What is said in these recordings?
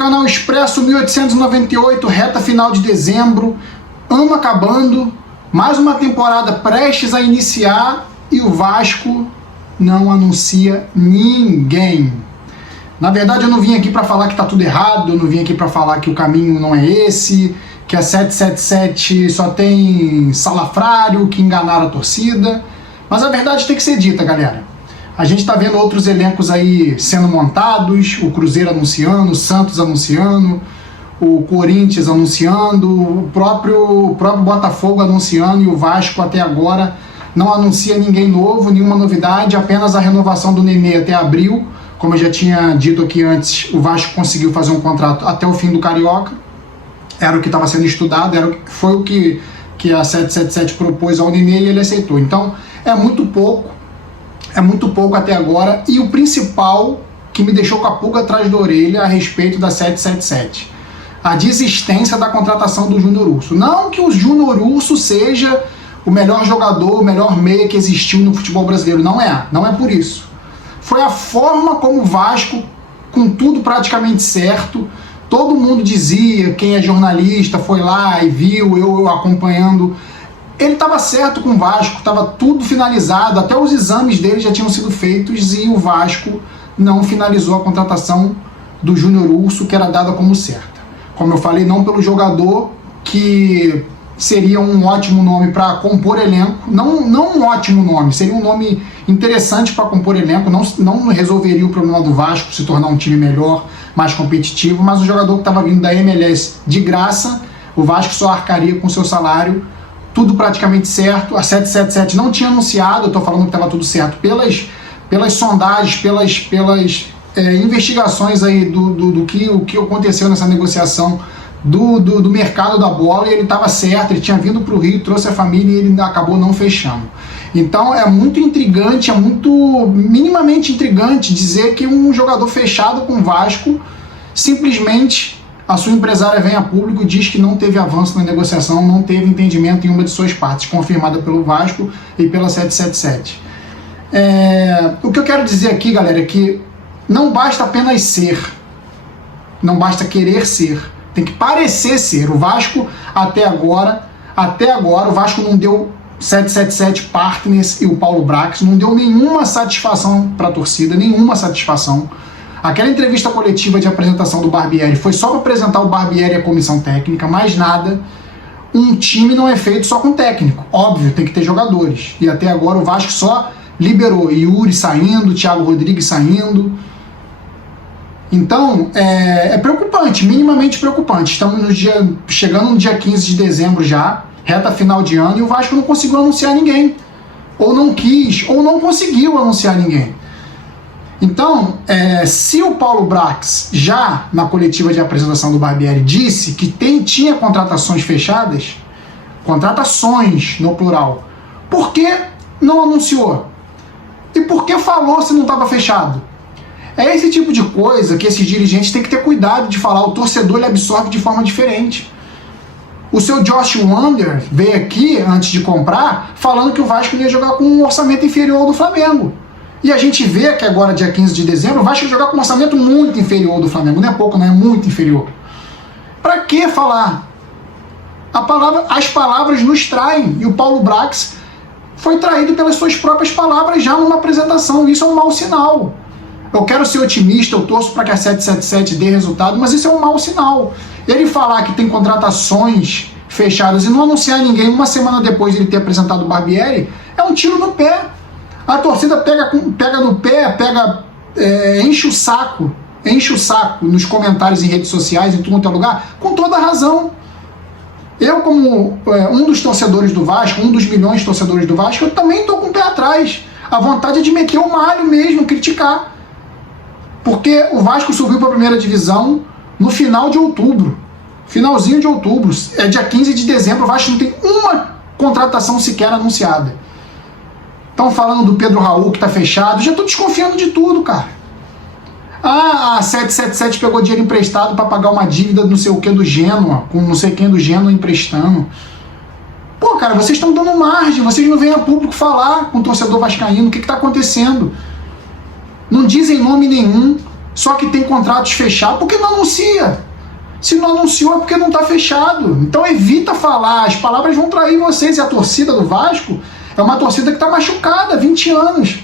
canal Expresso 1898, reta final de dezembro, ano acabando, mais uma temporada prestes a iniciar e o Vasco não anuncia ninguém. Na verdade, eu não vim aqui para falar que tá tudo errado, eu não vim aqui para falar que o caminho não é esse, que a 777 só tem salafrário, que enganaram a torcida, mas a verdade tem que ser dita, galera. A gente está vendo outros elencos aí sendo montados, o Cruzeiro anunciando, o Santos anunciando, o Corinthians anunciando, o próprio Botafogo anunciando, e o Vasco até agora não anuncia ninguém novo, nenhuma novidade, apenas a renovação do Nenê até abril. Como eu já tinha dito aqui antes, o Vasco conseguiu fazer um contrato até o fim do Carioca, era o que estava sendo estudado, foi o que a 777 propôs ao Nenê e ele aceitou. Então é muito pouco até agora, e o principal que me deixou com a pulga atrás da orelha a respeito da 777, a desistência da contratação do Júnior Urso. Não que o Júnior Urso seja o melhor jogador, o melhor meia que existiu no futebol brasileiro, não é por isso. Foi a forma como o Vasco, com tudo praticamente certo, todo mundo dizia, quem é jornalista foi lá e viu, eu acompanhando, ele estava certo com o Vasco, estava tudo finalizado, até os exames dele já tinham sido feitos e o Vasco não finalizou a contratação do Júnior Urso, que era dada como certa. Como eu falei, não pelo jogador, que seria um ótimo nome para compor elenco, não um ótimo nome, seria um nome interessante para compor elenco, não resolveria o problema do Vasco se tornar um time melhor, mais competitivo, mas o jogador que estava vindo da MLS de graça, o Vasco só arcaria com seu salário, tudo praticamente certo. A 777 não tinha anunciado, eu estou falando que estava tudo certo pelas sondagens, pelas investigações aí do que aconteceu nessa negociação do mercado da bola, e ele estava certo, ele tinha vindo para o Rio, trouxe a família e ele acabou não fechando. Então é muito intrigante, é muito minimamente intrigante dizer que um jogador fechado com o Vasco, simplesmente a sua empresária vem a público e diz que não teve avanço na negociação, não teve entendimento em uma de suas partes, confirmada pelo Vasco e pela 777. O que eu quero dizer aqui, galera, é que não basta apenas ser, não basta querer ser, tem que parecer ser. O Vasco, até agora, o Vasco não deu 777 Partners e o Paulo Brax, não deu nenhuma satisfação para a torcida, nenhuma satisfação. Aquela entrevista coletiva de apresentação do Barbieri foi só para apresentar o Barbieri e a comissão técnica, mais nada. Um time não é feito só com técnico, óbvio, tem que ter jogadores. E até agora o Vasco só liberou Yuri saindo, Thiago Rodrigues saindo. Então, é preocupante, minimamente preocupante. Estamos chegando no dia 15 de dezembro já, reta final de ano, e o Vasco não conseguiu anunciar ninguém. Ou não quis, ou não conseguiu anunciar ninguém. Então, se o Paulo Brax, já na coletiva de apresentação do Barbieri, disse que tinha contratações fechadas, contratações no plural, por que não anunciou? E por que falou se não estava fechado? É esse tipo de coisa que esses dirigentes têm que ter cuidado de falar. O torcedor ele absorve de forma diferente. O seu Josh Wander veio aqui, antes de comprar, falando que o Vasco ia jogar com um orçamento inferior ao do Flamengo. E a gente vê que agora, dia 15 de dezembro, o Vasco vai jogar com um orçamento muito inferior ao do Flamengo. Não é pouco, não, é muito inferior. Para que falar? As palavras nos traem. E o Paulo Brax foi traído pelas suas próprias palavras já numa apresentação. Isso é um mau sinal. Eu quero ser otimista, eu torço para que a 777 dê resultado, mas isso é um mau sinal. Ele falar que tem contratações fechadas e não anunciar ninguém uma semana depois de ele ter apresentado o Barbieri, é um tiro no pé. A torcida pega no pé, enche o saco nos comentários em redes sociais, em tudo quanto é lugar, com toda a razão. Eu, como um dos torcedores do Vasco, um dos milhões de torcedores do Vasco, eu também estou com o pé atrás. A vontade é de meter o malho mesmo, criticar. Porque o Vasco subiu para a primeira divisão no final de outubro. Finalzinho de outubro. É dia 15 de dezembro, o Vasco não tem uma contratação sequer anunciada. Estão falando do Pedro Raul que está fechado. Já estou desconfiando de tudo, cara. A 777 pegou dinheiro emprestado para pagar uma dívida não sei o que do Genoa, com não sei quem do Genoa emprestando. Pô, cara, vocês estão dando margem, vocês não vêm a público falar com o torcedor vascaíno o que está acontecendo. Não dizem nome nenhum, Só que tem contratos fechados porque não anuncia. Se não anunciou é porque não está fechado. Então evita falar, as palavras vão trair vocês. E a torcida do Vasco é uma torcida que está machucada há 20 anos.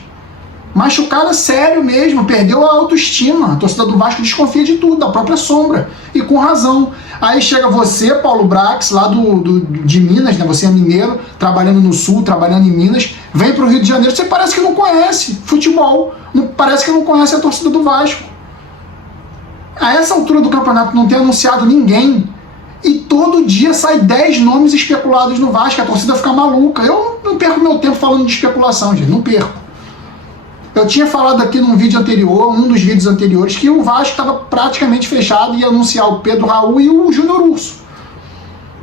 Machucada sério mesmo, perdeu a autoestima. A torcida do Vasco desconfia de tudo, da própria sombra. E com razão. Aí chega você, Paulo Brax, lá de Minas, né? Você é mineiro, trabalhando no Sul, trabalhando em Minas, vem para o Rio de Janeiro, você parece que não conhece futebol, parece que não conhece a torcida do Vasco. A essa altura do campeonato não tem anunciado ninguém, e todo dia sai 10 nomes especulados no Vasco, a torcida fica maluca. Eu não perco meu tempo falando de especulação, gente, não perco. Eu tinha falado aqui num vídeo anterior, um dos vídeos anteriores, que o Vasco estava praticamente fechado e ia anunciar o Pedro Raul e o Júnior Urso.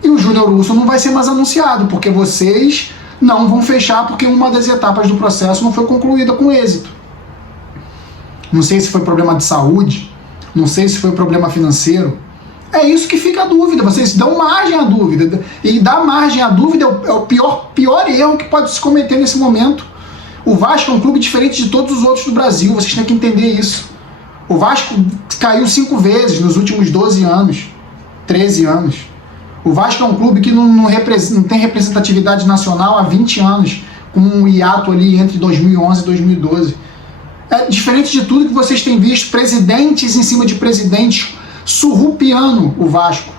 E o Júnior Urso não vai ser mais anunciado, porque vocês não vão fechar, porque uma das etapas do processo não foi concluída com êxito. Não sei se foi problema de saúde, não sei se foi problema financeiro. É isso que fica a dúvida, vocês dão margem à dúvida. E dar margem à dúvida é o pior erro que pode se cometer nesse momento. O Vasco é um clube diferente de todos os outros do Brasil, vocês têm que entender isso. O Vasco caiu 5 vezes nos últimos 12 anos, 13 anos. O Vasco é um clube que não tem representatividade nacional há 20 anos, com um hiato ali entre 2011 e 2012. É diferente de tudo que vocês têm visto, presidentes em cima de presidentes, surrupiando o Vasco,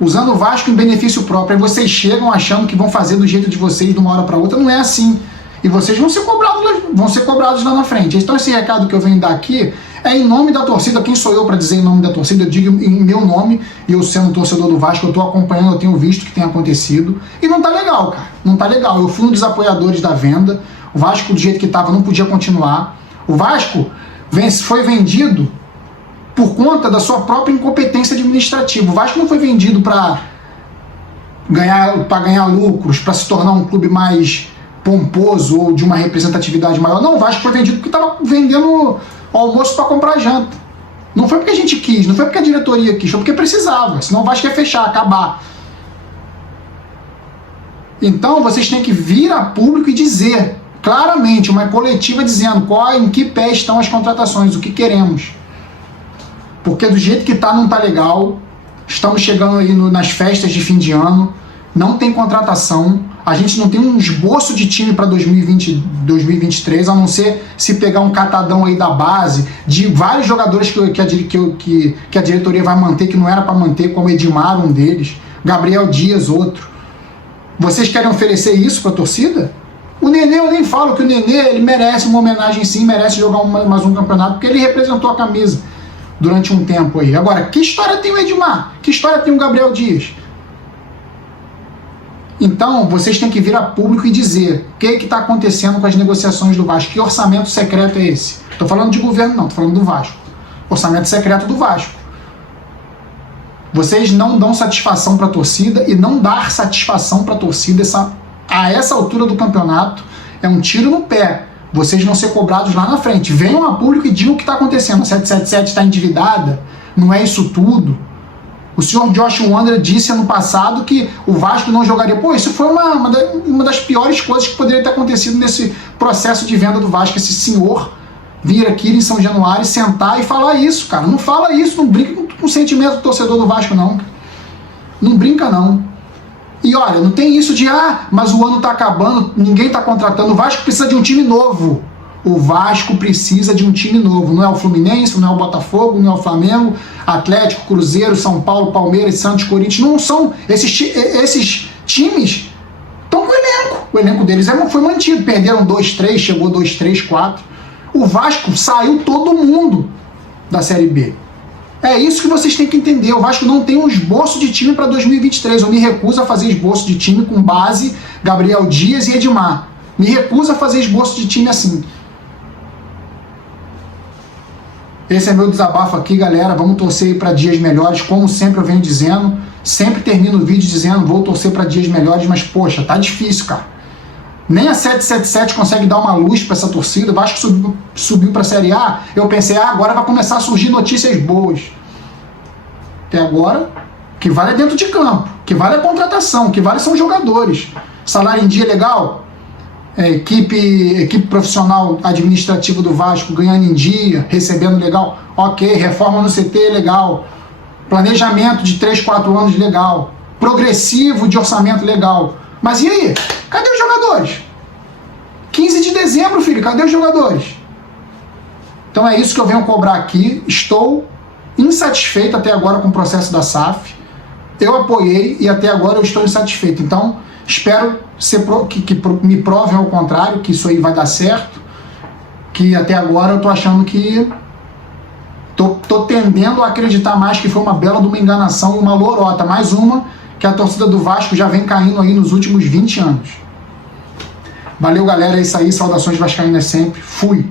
usando o Vasco em benefício próprio. Aí vocês chegam achando que vão fazer do jeito de vocês de uma hora para outra, não é assim. E vocês vão ser cobrados lá na frente. Então esse recado que eu venho dar aqui é em nome da torcida. Quem sou eu para dizer em nome da torcida? Eu digo em meu nome, e eu sendo torcedor do Vasco, eu estou acompanhando, eu tenho visto o que tem acontecido, e não tá legal, cara, não tá legal. Eu fui um dos apoiadores da venda, o Vasco do jeito que estava não podia continuar. O Vasco foi vendido por conta da sua própria incompetência administrativa. O Vasco não foi vendido para ganhar lucros, para se tornar um clube mais pomposo ou de uma representatividade maior. Não, o Vasco foi vendido porque estava vendendo almoço para comprar janta. Não foi porque a gente quis, não foi porque a diretoria quis, foi porque precisava, senão o Vasco ia fechar, acabar. Então vocês têm que vir a público e dizer claramente, uma coletiva dizendo em que pé estão as contratações, o que queremos. Porque do jeito que está não está legal. Estamos chegando aí nas festas de fim de ano, não tem contratação, a gente não tem um esboço de time para 2023, a não ser se pegar um catadão aí da base, de vários jogadores que a diretoria vai manter, que não era para manter, como Edmar, um deles, Gabriel Dias, outro. Vocês querem oferecer isso para a torcida? O Nenê, eu nem falo que o Nenê ele merece uma homenagem sim, merece jogar mais um campeonato, porque ele representou a camisa durante um tempo aí. Agora, que história tem o Edmar? Que história tem o Gabriel Dias? Então, vocês têm que vir a público e dizer o que está acontecendo com as negociações do Vasco. Que orçamento secreto é esse? Estou falando de governo não, estou falando do Vasco. Orçamento secreto do Vasco. Vocês não dão satisfação para a torcida, e não dar satisfação para a torcida a essa altura do campeonato é um tiro no pé. Vocês vão ser cobrados lá na frente. Venham a público e digam o que está acontecendo. A 777 está endividada? Não é isso tudo? O senhor Josh Wander disse ano passado que o Vasco não jogaria. Pô, isso foi uma das piores coisas que poderia ter acontecido nesse processo de venda do Vasco. Esse senhor vir aqui em São Januário, sentar e falar isso, cara. Não fala isso, não brinca com o sentimento do torcedor do Vasco, não. Não brinca, não. E olha, não tem isso de, mas o ano tá acabando, ninguém tá contratando. O Vasco precisa de um time novo. O Vasco precisa de um time novo. Não é o Fluminense, não é o Botafogo, não é o Flamengo, Atlético, Cruzeiro, São Paulo, Palmeiras, Santos, Corinthians. Não são esses times. Estão com o elenco. O elenco deles foi mantido. Perderam 2-3, chegou 2-3, 4. O Vasco saiu todo mundo da Série B. É isso que vocês têm que entender. O Vasco não tem um esboço de time para 2023. Eu me recuso a fazer esboço de time com base Gabriel Dias e Edmar. Me recuso a fazer esboço de time assim. Esse é meu desabafo aqui, galera. Vamos torcer para dias melhores, como sempre eu venho dizendo. Sempre termino o vídeo dizendo, vou torcer para dias melhores, mas poxa, tá difícil, cara. Nem a 777 consegue dar uma luz para essa torcida. O Vasco subiu para a Série A. Eu pensei, agora vai começar a surgir notícias boas. Até agora, o que vale é dentro de campo. O que vale é a contratação. O que vale são os jogadores. Salário em dia é legal? equipe profissional administrativa do Vasco ganhando em dia, recebendo legal, ok, reforma no CT, legal, planejamento de 3, 4 anos, legal, progressivo de orçamento, legal, mas e aí? Cadê os jogadores? 15 de dezembro, filho, cadê os jogadores? Então é isso que eu venho cobrar aqui. Estou insatisfeito até agora com o processo da SAF. Eu apoiei e até agora eu estou insatisfeito. Então espero que me provem ao contrário, que isso aí vai dar certo. Que até agora eu estou achando que... Tô tendendo a acreditar mais que foi uma bela de uma enganação, uma lorota. Mais uma que a torcida do Vasco já vem caindo aí nos últimos 20 anos. Valeu, galera. É isso aí. Saudações vascaínas sempre. Fui!